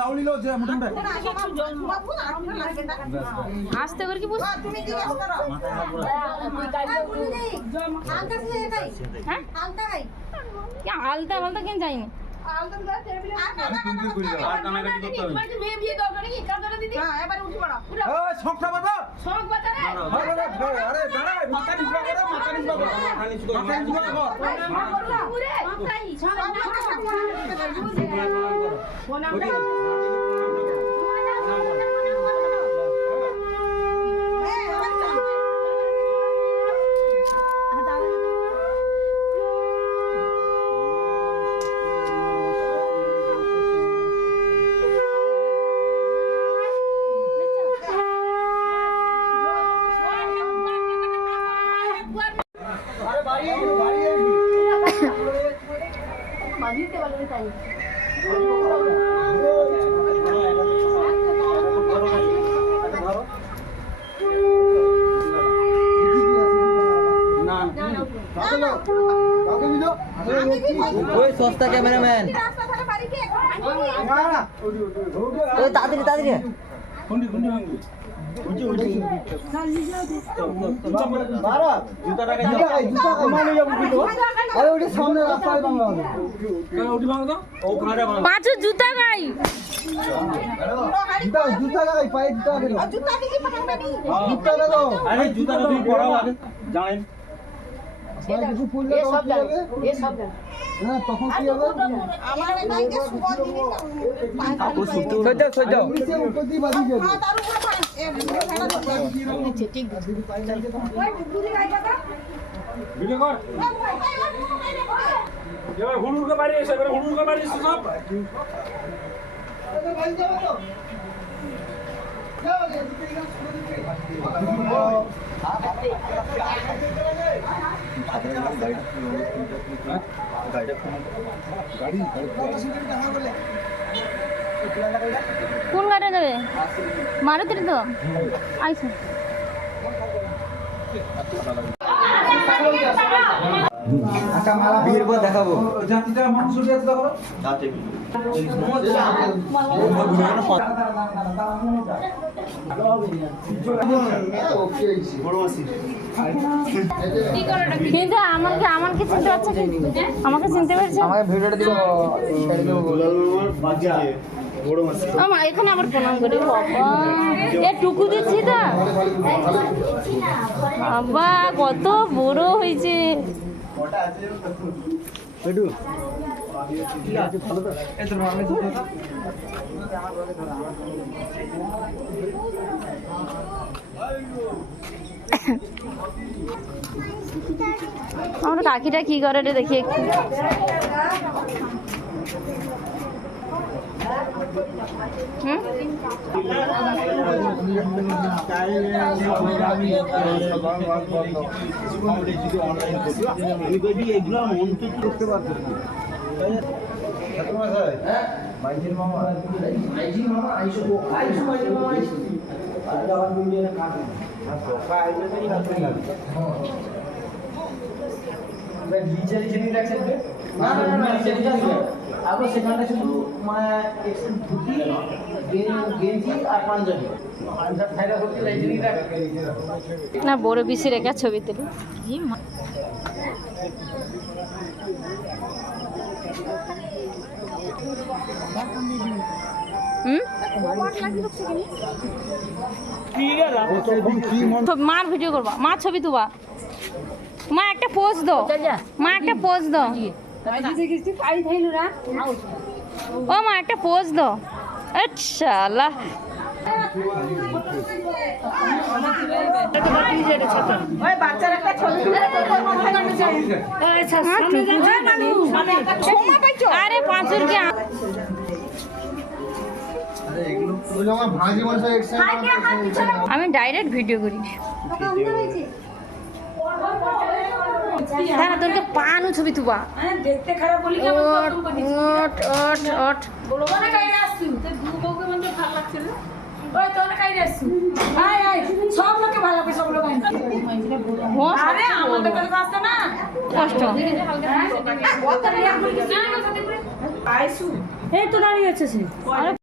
চাউলি লো যে মোটামুটি আস্তে করে কি বুঝ তুমি কি করো হ্যাঁ আলতা গাই কি আলতা আলতা কেন যাইনি আলতা দাও টেবিলে আর তুমি কি কইরা আর কানাকাটি করতে হবে তুমি মেয়ে বিয়ে দাও নাকি কাজ করে দিদি হ্যাঁ এবারে উঠে পড়ো এই শকটা বাবা শোক বাতা রে আরে দাঁড়া মাথা নিচু করো মাথা নিচু করো মাথা নিচু করো পুরে মাথাই সব ওই সস্তা ক্যামেরাম্যান ওই তাড়াতাড়ি তাড়াতাড়ি খুন্ডি খুন্ডি ভাঙবি পাঁচু জুতা গাই আরে জুতাটা তুমি পরাও আগে জানেন তখন কি হবে আমার ভাইকে সুবল দিবি উপর দিয়ে বাদি যাবে তার উপরে এ ফেলা আচ্ছা ঠিক আছে ওই দুধি গাই দাদা ভিডিও কর এবার হুড়ুকে বাড়ি এসে এবার হুড়ুকে বাড়ি এসে সব কোন গাড়ি যাবে মারুতির তো আইছে বিয়ের পর দেখাবো জাতিটা মাংস দিয়ে দাও কিন্তু আমাকে চিনতে পারছে কি আমাকে চিনতে পারছে আমাকে ভিডিওটা দিও আমা এখানে আবার প্রণাম করি বাবা এ টুকু দিচ্ছি তো বাবা কত বড় হয়েছে আমার কাকিটা কি করে রে দেখি একটু সেখানটা শুধু মানে ধুতি গেঞ্জি আর পাঞ্জাবি না বড় বেশি রেখা ছবি তুলি মার ভিডিও করবা মা ছবি তুবা মা একটা পোজ দো মা একটা পোজ দো ও মা একটা পোজ দো আচ্ছা আল্লাহ আরে পাঁচুর কে আমি ডাইরেক্ট ভিডিও করি হ্যাঁ তোরকে পানু ছবি তুবা দেখতে খারাপ বলি ওট ওট ওট বলবো না কাইরে আসছি তো দু বউকে মনে ভালো লাগছে না ওই তো না কাইরে আসছি আয় আয় সব লোকে ভালো লাগে সব লোক আরে আমাদের কাছে আসছে না কষ্ট আইসু এই তো দাঁড়িয়ে আছে সে আরে